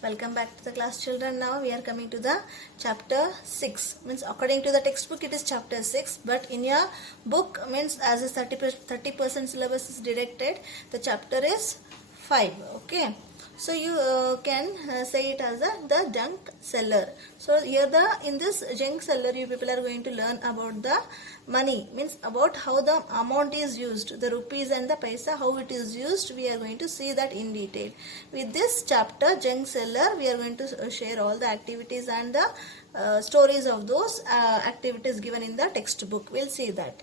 Welcome back to the class, children. Now we are coming to the chapter 6. Means according to the textbook it is chapter 6, but in your book means as a 30% syllabus is deducted, the chapter is 5. Okay. So you can say it as the junk seller. So here in this junk seller you people are going to learn about the money, means about how the amount is used, the rupees and the paisa, how it is used. We are going to see that in detail. With this chapter junk seller we are going to share all the activities and the stories of those activities given in the textbook. We'll see that.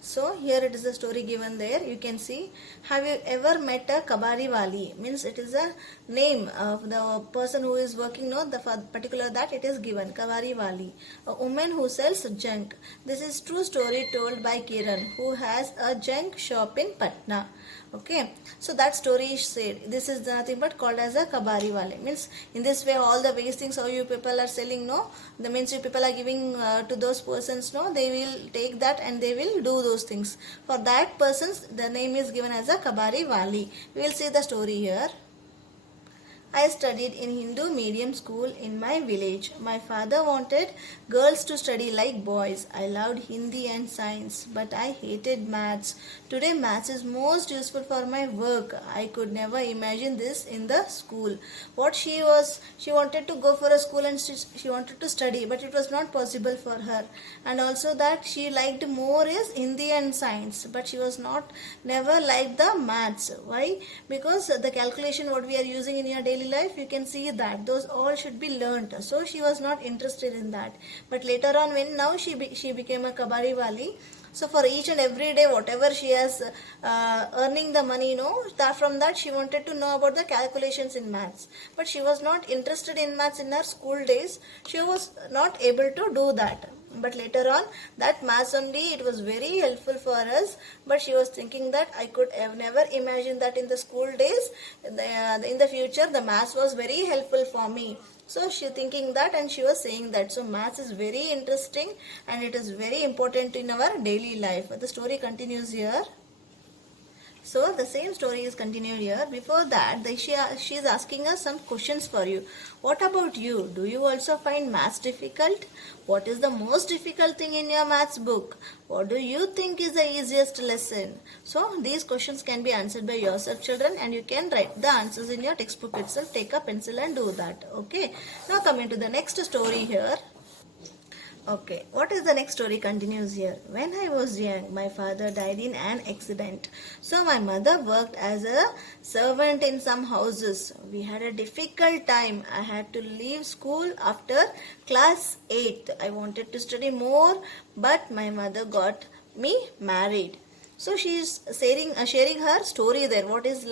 So here it is a story given there. You can see, have you ever met a kabari wali? Means it is a name of the person who is working, no, the particular that it is given, kabari wali, a woman who sells junk. This is true story told by Kiran, who has a junk shop in Patna. Okay, so that story is said. This is nothing but called as a kabari wali. Means in this way all the waste things how you people are selling, no, the means you people are giving to those persons, no, they will take that and they will do those things. For that persons the name is given as a kabari wali. We will see the story here. I studied in Hindu medium school in my village. My father wanted girls to study like boys. I loved Hindi and science, but I hated maths. Today maths is most useful for my work. I could never imagine this in the school. What she wanted to go for a school and she wanted to study, but it was not possible for her. And also that she liked more is Hindi and science, but she was never liked the maths. Why? Because the calculation what we are using in your daily life, you can see that those all should be learnt. So she was not interested in that. But later on, when now she became a kabari wali. So for each and every day, whatever she has earning the money, that from that she wanted to know about the calculations in maths. But she was not interested in maths in her school days. She was not able to do that. But later on, that maths only, it was very helpful for us. But she was thinking that I could have never imagined that in the school days, in the future, the maths was very helpful for me. So she thinking that and she was saying that. So maths is very interesting and it is very important in our daily life. The story continues here. So the same story is continued here. Before that, she is asking us some questions for you. What about you? Do you also find maths difficult? What is the most difficult thing in your maths book? What do you think is the easiest lesson? So these questions can be answered by yourself, children, and you can write the answers in your textbook itself. Take a pencil and do that. Okay. Now coming to the next story here. Okay, what is the next story continues here. When I was young, my father died in an accident. So my mother worked as a servant in some houses. We had a difficult time. I had to leave school after class 8. I wanted to study more, but my mother got me married. So she is sharing her story there, what is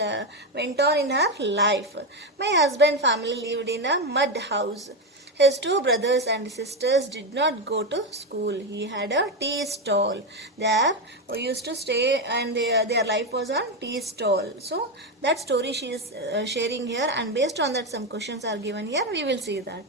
went on in her life. My husband family lived in a mud house. His two brothers and sisters did not go to school. He had a tea stall. There we used to stay and their life was on tea stall. So that story she is sharing here, and based on that some questions are given here. We will see that.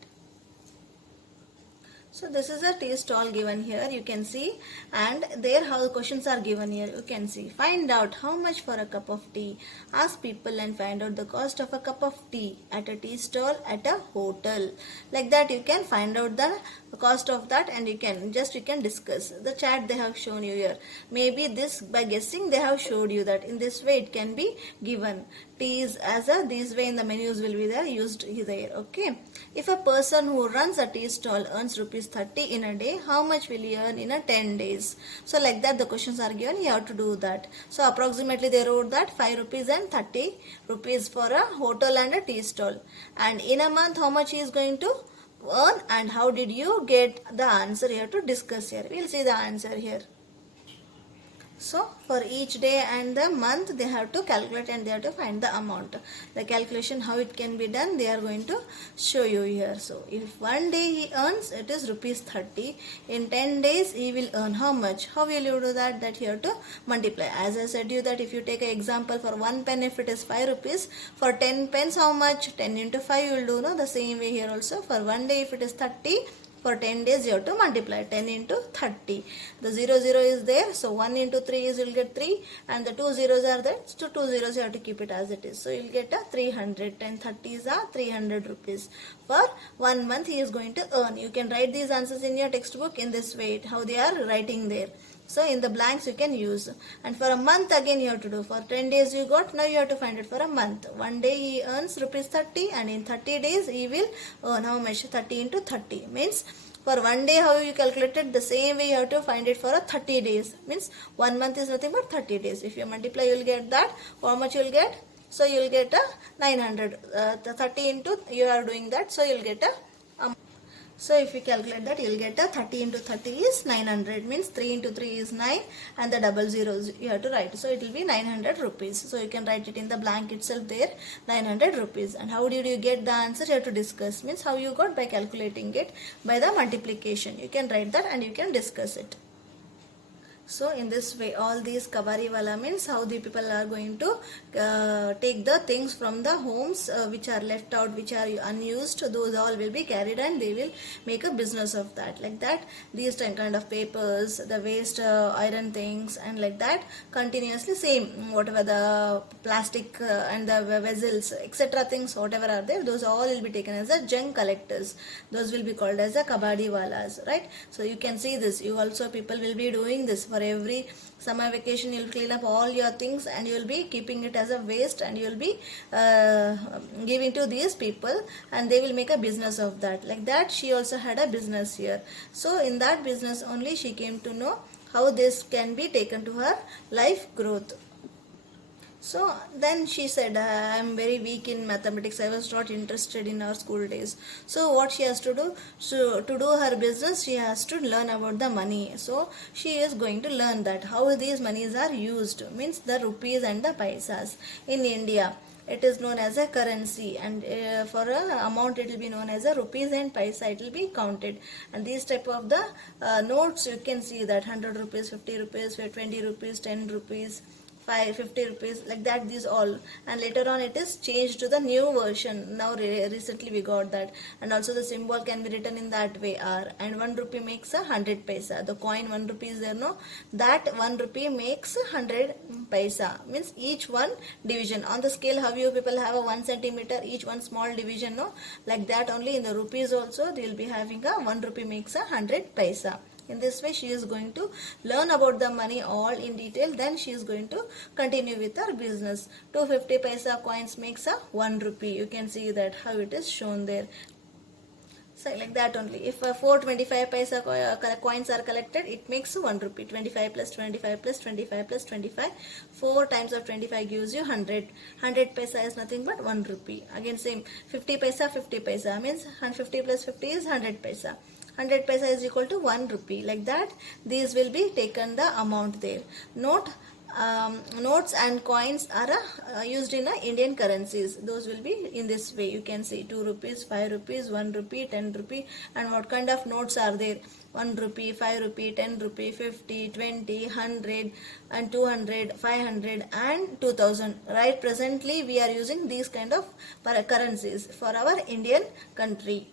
So this is a tea stall given here, you can see, and there how the questions are given here. You can see, find out how much for a cup of tea. Ask people and find out the cost of a cup of tea at a tea stall at a hotel. Like that you can find out the cost of that, and you can discuss. The chat they have shown you here. Maybe this by guessing they have showed you that in this way it can be given. Tea is as a this way in the menus will be there used there. Okay. If a person who runs a tea stall earns rupees 30 in a day, how much will he earn in a 10 days? So like that the questions are given, you have to do that. So approximately they wrote that 5 rupees and 30 rupees for a hotel and a tea stall. And in a month how much he is going to earn, and how did you get the answer here to discuss here. We will see the answer here. So for each day and the month they have to calculate and they have to find the amount. The calculation how it can be done they are going to show you here. So if one day he earns, it is rupees 30. In 10 days he will earn how much? How will you do that? That you have to multiply. As I said you that if you take an example for 1 pen, if it is 5 rupees, for 10 pens how much? 10 into 5 you will do, no? The same way here also for one day if it is 30, For 10 days you have to multiply 10 into 30. The 0 0 is there, so 1 into 3 is, you'll get 3, and the 2 zeros are there, so 2 zeros you have to keep it as it is. So you'll get a 300. 10 30s are 300 rupees. For 1 month he is going to earn. You can write these answers in your textbook in this way, how they are writing there. So in the blanks you can use. And for a month again you have to do. For 10 days you got, now you have to find it for a month. One day he earns rupees 30, and in 30 days he will earn how much? 30 into 30 means, for one day how you calculated, the same way you have to find it for a 30 days. Means 1 month is nothing but 30 days. If you multiply you will get that. How much you will get? So you will get a 900. The 30 into, you are doing that, so you will get a so if you calculate that, you will get a 30 into 30 is 900, means 3 into 3 is 9, and the double zeros you have to write. So it will be 900 rupees. So you can write it in the blank itself there, 900 rupees. And how did you get the answer? You have to discuss. Means how you got? By calculating it by the multiplication. You can write that and you can discuss it. So in this way, all these kabari wala means how the people are going to take the things from the homes which are left out, which are unused. Those all will be carried and they will make a business of that. Like that, these kind of papers, the waste iron things, and like that continuously same, whatever the plastic and the vessels, etc. things, whatever are there, those all will be taken as a junk collectors. Those will be called as a kabadi walas, right? So you can see this. You also, people will be doing this. For every summer vacation you will clean up all your things and you will be keeping it as a waste, and you will be giving to these people, and they will make a business of that. Like that, she also had a business here. So in that business only she came to know how this can be taken to her life growth. So then she said, I am very weak in mathematics. I was not interested in our school days. So what she has to do? So to do her business, she has to learn about the money. So she is going to learn that how these monies are used. Means the rupees and the paisas in India. It is known as a currency, and for a amount it will be known as a rupees and paisa. It will be counted, and these type of the notes, you can see that 100 rupees, 50 rupees, 20 rupees, 10 rupees, 50 rupees, like that, these all. And later on it is changed to the new version. Now recently we got that. And also the symbol can be written in that way, R. And 1 rupee makes a 100 paisa. The coin 1 rupee is there, no? That 1 rupee makes 100 paisa. Means each one division. On the scale, how you people have a 1 centimeter, each one small division, no? Like that only in the rupees also they will be having a 1 rupee makes a 100 paisa. In this way she is going to learn about the money all in detail. Then she is going to continue with her business. 250 paisa coins makes a 1 rupee. You can see that how it is shown there. So like that only. If 425 paisa coins are collected, it makes 1 rupee. 25 plus 25 plus 25 plus 25. 4 times of 25 gives you 100. 100 paisa is nothing but 1 rupee. Again same. 50 paisa, 50 paisa. Means 150 plus 50 is 100 paisa. 100 paisa is equal to 1 rupee. Like that, these will be taken the amount there. Notes and coins are used in Indian currencies. Those will be in this way. You can see 2 rupees, 5 rupees, 1 rupee, 10 rupee, and what kind of notes are there. 1 rupee, 5 rupee, 10 rupee, 50, 20, 100, and 200, 500, and 2000. Right, presently we are using these kind of currencies for our Indian country.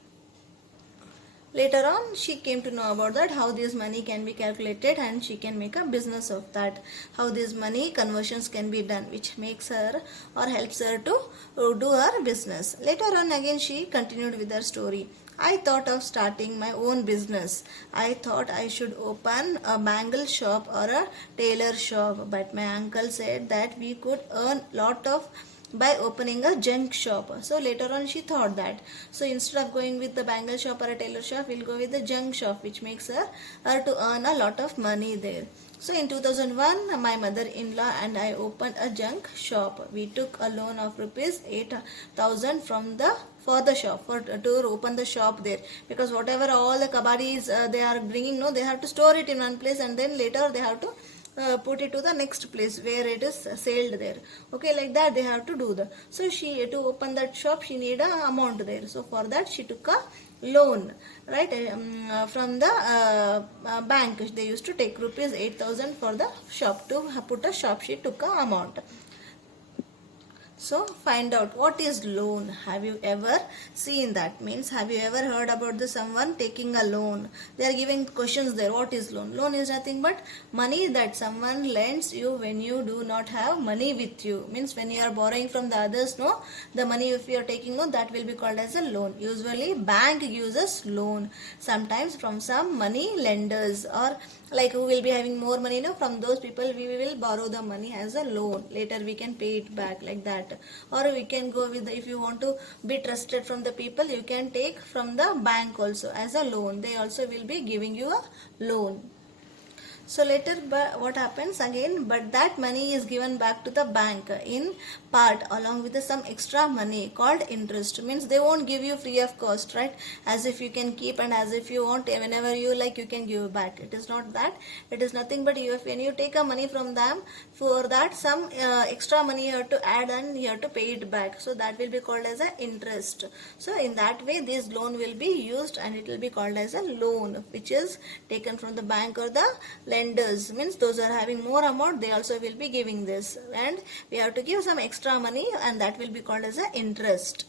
Later on she came to know about that, how this money can be calculated, and she can make a business of that, how this money conversions can be done, which makes her or helps her to do her business. Later on again she continued with her story. I thought of starting my own business. I thought I should open a bangle shop or a tailor shop, but my uncle said that we could earn lot of by opening a junk shop. So later on she thought that, so instead of going with the bangle shop or a tailor shop, we'll go with the junk shop, which makes her to earn a lot of money there. So in 2001, my mother-in-law and I opened a junk shop. We took a loan of rupees 8,000 for the shop, to open the shop there, because whatever all the kabadis they are bringing, no, they have to store it in one place, and then later they have to put it to the next place where it is sold there. Okay, like that they have to do the. So she, to open that shop, she need a amount there. So for that she took a loan, right, from the bank. They used to take rupees 8,000 for the shop. To put a shop, she took a amount. So find out what is loan. Have you ever seen that? Means have you ever heard about someone taking a loan? They are giving questions there. What is loan? Loan is nothing but money that someone lends you when you do not have money with you. Means when you are borrowing from the others, no, the money if you are taking, no, that will be called as a loan. Usually bank uses loan. Sometimes from some money lenders, or like who will be having more money, no, from those people we will borrow the money as a loan. Later we can pay it back, like that. Or we can go with if you want to be trusted from the people, you can take from the bank also as a loan. They also will be giving you a loan. So later what happens again, but that money is given back to the bank in part along with some extra money called interest. Means they won't give you free of cost, right? As if you can keep, and as if you want, whenever you like you can give back. It is not that. It is nothing but when you take a money from them, for that some extra money you have to add and you have to pay it back. So that will be called as an interest. So in that way this loan will be used and it will be called as a loan, which is taken from the bank or the lenders. Means those are having more amount, they also will be giving this, and we have to give some extra money, and that will be called as a interest.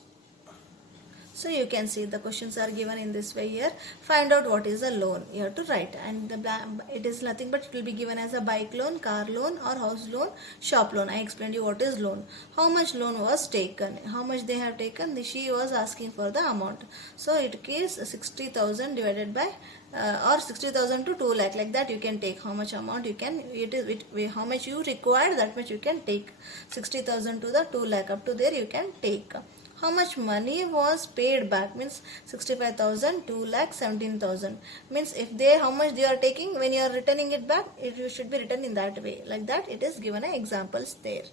So you can see the questions are given in this way here. Find out what is a loan. You have to write, and it is nothing but it will be given as a bike loan, car loan, or house loan, shop loan. I explained you what is loan. How much loan was taken? How much they have taken? She was asking for the amount. So it is 60,000 divided by or 60,000 to 2 lakh, like that you can take. How much amount you can, how much you require, that much you can take. 60,000 to the 2 lakh, up to there you can take. How much money was paid back? Means 65,000, 2 lakh, 17,000. Means if they, how much they are taking, when you are returning it back, it should be written in that way. Like that it is given examples there.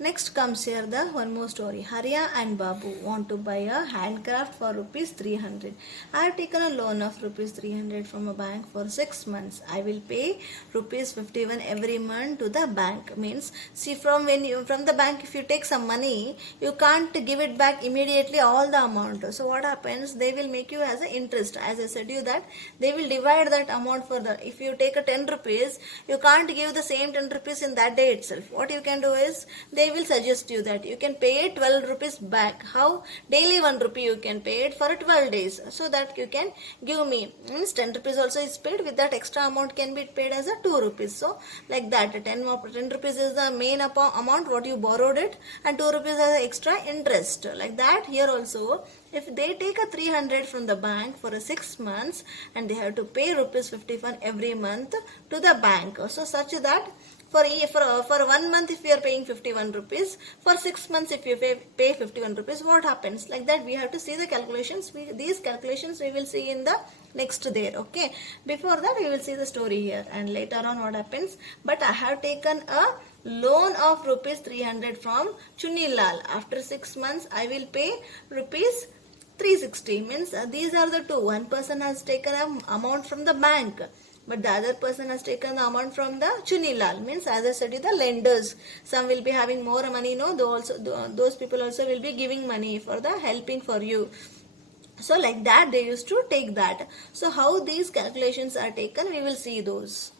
Next comes here the one more story. Hariya and Babu want to buy a handcraft for rupees 300. I have taken a loan of rupees 300 from a bank for 6 months. I will pay rupees 51 every month to the bank. Means see, from the bank, if you take some money, you can't give it back immediately all the amount. So what happens? They will make you as an interest. As I said you that they will divide that amount for the, if you take a 10 rupees, you can't give the same 10 rupees in that day itself. What you can do is they will suggest you that you can pay 12 rupees back. How? Daily 1 rupee you can pay it for 12 days, so that you can give me. Means 10 rupees also is paid, with that extra amount can be paid as a 2 rupees. So like that 10 rupees is the main amount what you borrowed it, and 2 rupees as extra interest. Like that here also, if they take a 300 from the bank for a 6 months, and they have to pay rupees 51 every month to the bank. So such that for 1 month if you are paying 51 rupees, for 6 months if you pay 51 rupees, what happens? Like that we have to see the calculations. These calculations we will see in the next there. Okay, before that we will see the story here, and later on what happens. But I have taken a loan of rupees 300 from Chuni Lal. After 6 months I will pay rupees 360. Means these are the two. One person has taken an amount from the bank, but the other person has taken the amount from the Chuni Lal. Means as I said, the lenders, some will be having more money, no, those people also will be giving money for the helping for you. So like that they used to take that. So how these calculations are taken, we will see those.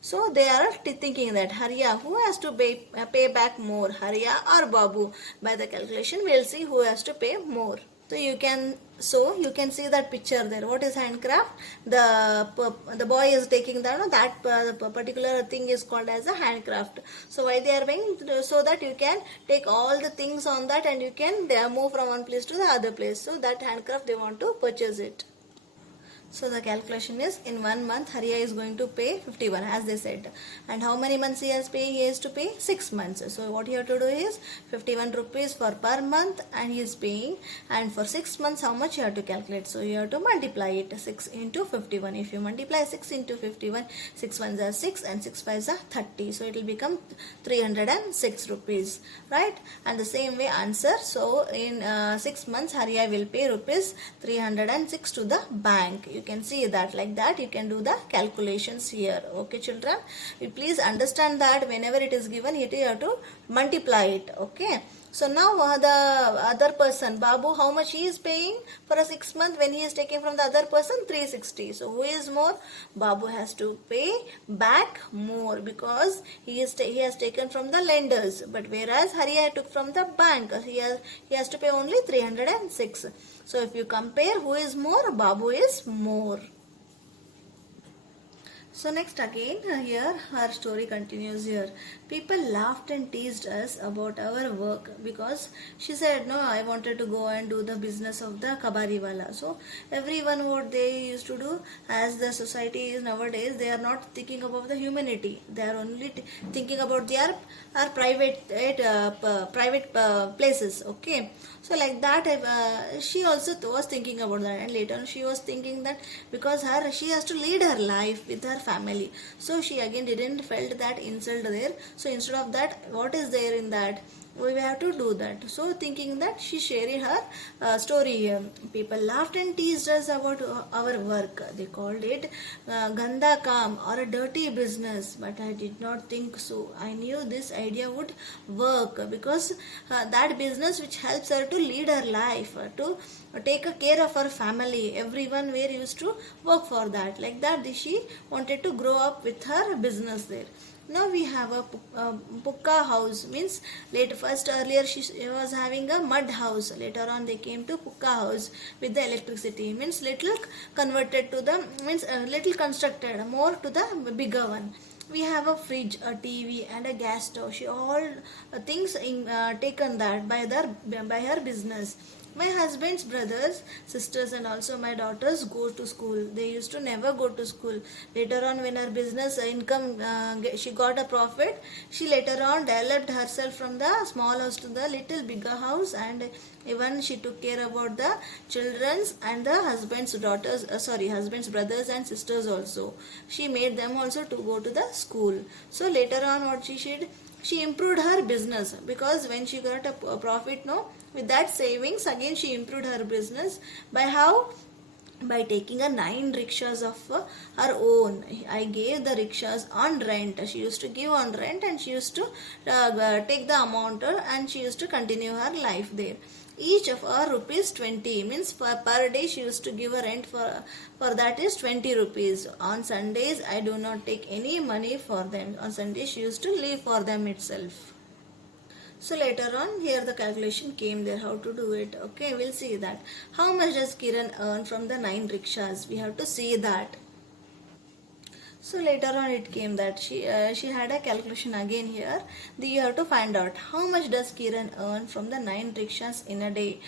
So they are thinking that Hariya, who has to pay back more, Hariya or Babu? By the calculation we will see who has to pay more. So you can see that picture there. What is handcraft? The boy is taking that particular thing is called as a handcraft. So why they are buying? So that you can take all the things on that, and you can move from one place to the other place. So that handcraft they want to purchase it. So the calculation is, in 1 month Hariya is going to pay 51 as they said. And how many months he has to pay? 6 months. So what you have to do is 51 rupees for per month, and he is paying. And for 6 months how much you have to calculate? So you have to multiply it, 6 into 51. If you multiply 6 into 51, 6 ones are 6 and 6 fives are 30. So it will become 306 rupees, right? And the same way answer. So in 6 months Hariya will pay rupees 306 to the bank. You can see that. Like that you can do the calculations here. Okay children, you please understand that whenever it is given, you have to multiply it. Okay, So now the other person, Babu, how much he is paying for a 6 month when he is taking from the other person? 360. So who is more? Babu has to pay back more because he has taken from the lenders. But whereas Hariya took from the bank, he has to pay only 306. So if you compare who is more, Babu is more. So next again here our story continues here. People laughed and teased us about our work because she said no, I wanted to go and do the business of the kabari wala. So everyone what they used to do, as the society is nowadays, they are not thinking about the humanity. They are only thinking about their private places. Okay, so like that she also was thinking about that, and later on she was thinking that because she has to lead her life with her family, so she again didn't felt that insult there. So instead of that, what is there in that, we have to do that. So thinking that, she shared her story here. People laughed and teased us about our work. They called it ganda kam, or a dirty business, but I did not think so. I knew this idea would work because that business which helps her to lead her life, to take care of her family, everyone were used to work for that. Like that she wanted to grow up with her business there. Now we have a pukka house, means later first earlier she was having a mud house, later on they came to pukka house with the electricity, means little converted to the, means little constructed more to the bigger one. We have a fridge, a TV, and a gas stove. She all things taken that by her business. My husband's brothers, sisters, and also my daughters go to school. They used to never go to school. Later on, when her business income, she got a profit, she later on developed herself from the small house to the little bigger house, and even she took care about the children's and the husband's brothers and sisters also. She made them also to go to the school. So later on, what she did, she improved her business, because when she got a profit, no, with that savings again she improved her business. By how? By taking a 9 rickshaws of her own. I gave the rickshaws on rent. She used to give on rent, and she used to take the amount, and she used to continue her life there. Each of her rupees 20, means per day she used to give a rent for that is 20 rupees. On Sundays I do not take any money for them. On Sundays she used to leave for them itself. So later on here the calculation came there how to do it. Okay, we'll see that. How much does Kiran earn from the 9 rickshaws? We have to see that. So later on it came that she had a calculation again here. You have to find out how much does Kiran earn from the 9 rickshaws in a day.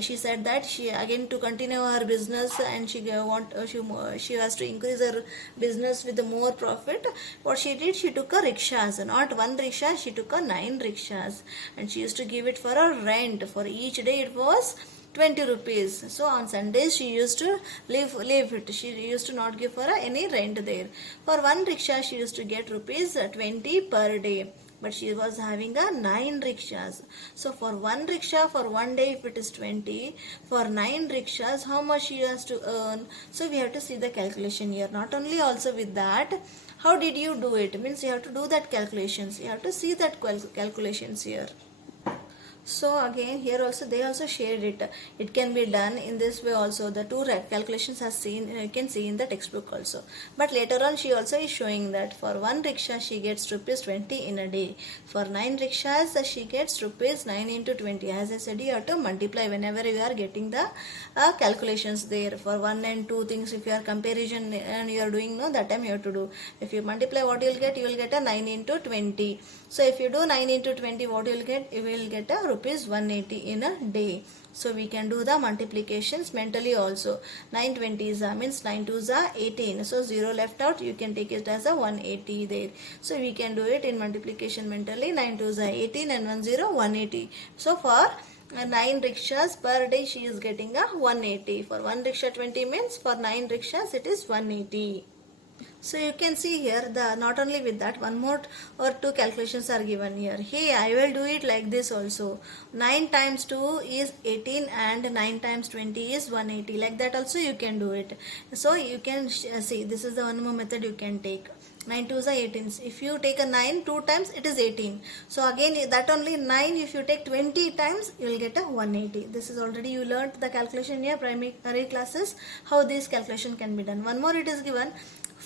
She said that she again to continue her business, and she has to increase her business with more profit. What she did, she took a rickshaws, not one rickshaw, she took a 9 rickshaws, and she used to give it for a rent. For each day it was 20 rupees. So on Sundays she used to leave it. She used to not give for any rent there. For one rickshaw she used to get rupees 20 per day. But she was having a 9 rickshaws. So for one rickshaw for one day, if it is 20, for 9 rickshaws, how much she has to earn? So we have to see the calculation here. Not only also with that, how did you do it? Means you have to do that calculations. You have to see that calculations here. So again here also they also shared it. It can be done in this way also. The two calculations are seen, you can see in the textbook also. But later on she also is showing that for one rickshaw she gets rupees 20 in a day. For 9 rickshaws she gets rupees 9 into 20. As I said, you have to multiply whenever you are getting the calculations there. For 1 and 2 things, if you are comparison and you are doing, no, that time you have to do. If you multiply, what you will get a 9 into 20. So if you do 9 into 20, what you will get? You will get a rupees 180 in a day. So we can do the multiplications mentally also. 9 20s means 9 2s are 18. So 0 left out, you can take it as a 180 there. So we can do it in multiplication mentally. 9 2s are 18 and 1 0 180. So for 9 rickshaws per day she is getting a 180. For 1 rickshaw 20 means for 9 rickshaws it is 180. So you can see here, the not only with that, one more or two calculations are given here. Hey, I will do it like this also. 9 times 2 is 18 and 9 times 20 is 180. Like that also you can do it. So you can see, this is the one more method you can take. 9 twos are 18. If you take a 9 2 times, it is 18. So again, that only 9, if you take 20 times, you will get a 180. This is already you learnt the calculation in your primary classes, how this calculation can be done. One more it is given.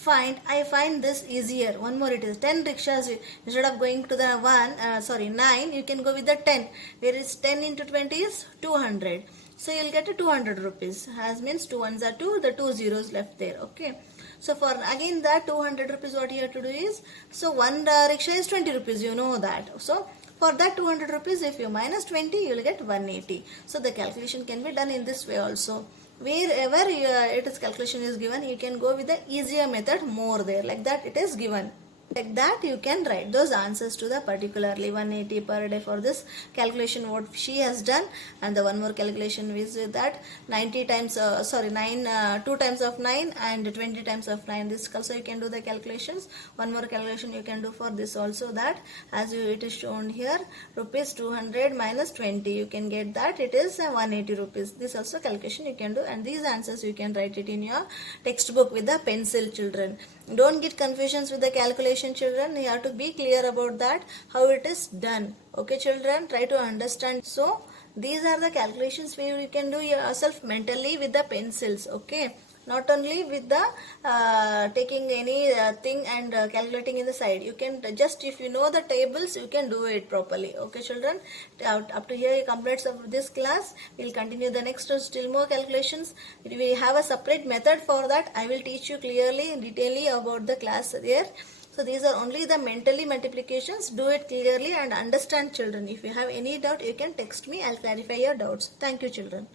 I find this easier. One more it is 10 rickshaws. Instead of going to the 9, you can go with the 10. Where is 10 into 20 is 200. So you will get a 200 rupees. As means 2 ones are 2, the 2 zeros left there. Okay. So for again that 200 rupees, what you have to do is, so one rickshaw is 20 rupees, you know that. So for that 200 rupees, if you minus 20, you will get 180. So the calculation can be done in this way also. Wherever it is calculation is given, you can go with the easier method more there. Like that it is given. Like that you can write those answers to the particularly 180 per day for this calculation what she has done. And the one more calculation is that 90 times 2 times of 9 and 20 times of 9. This also you can do the calculations. One more calculation you can do for this also, that as it is shown here, rupees 200 minus 20, you can get that it is 180 rupees. This also calculation you can do, and these answers you can write it in your textbook with the pencil, children. Don't get confusions with the calculation, children. You have to be clear about that, how it is done. Okay, children, try to understand. So these are the calculations where you can do yourself mentally with the pencils. Okay, not only with the taking any thing and calculating in the side. You can just, if you know the tables, you can do it properly. Okay, children, up to here you complete of this class. We'll continue the next still more calculations. We have a separate method for that. I will teach you clearly and detailedly about the class there. So these are only the mentally multiplications. Do it clearly and understand, children. If you have any doubt, you can text me. I'll clarify your doubts. Thank you, children.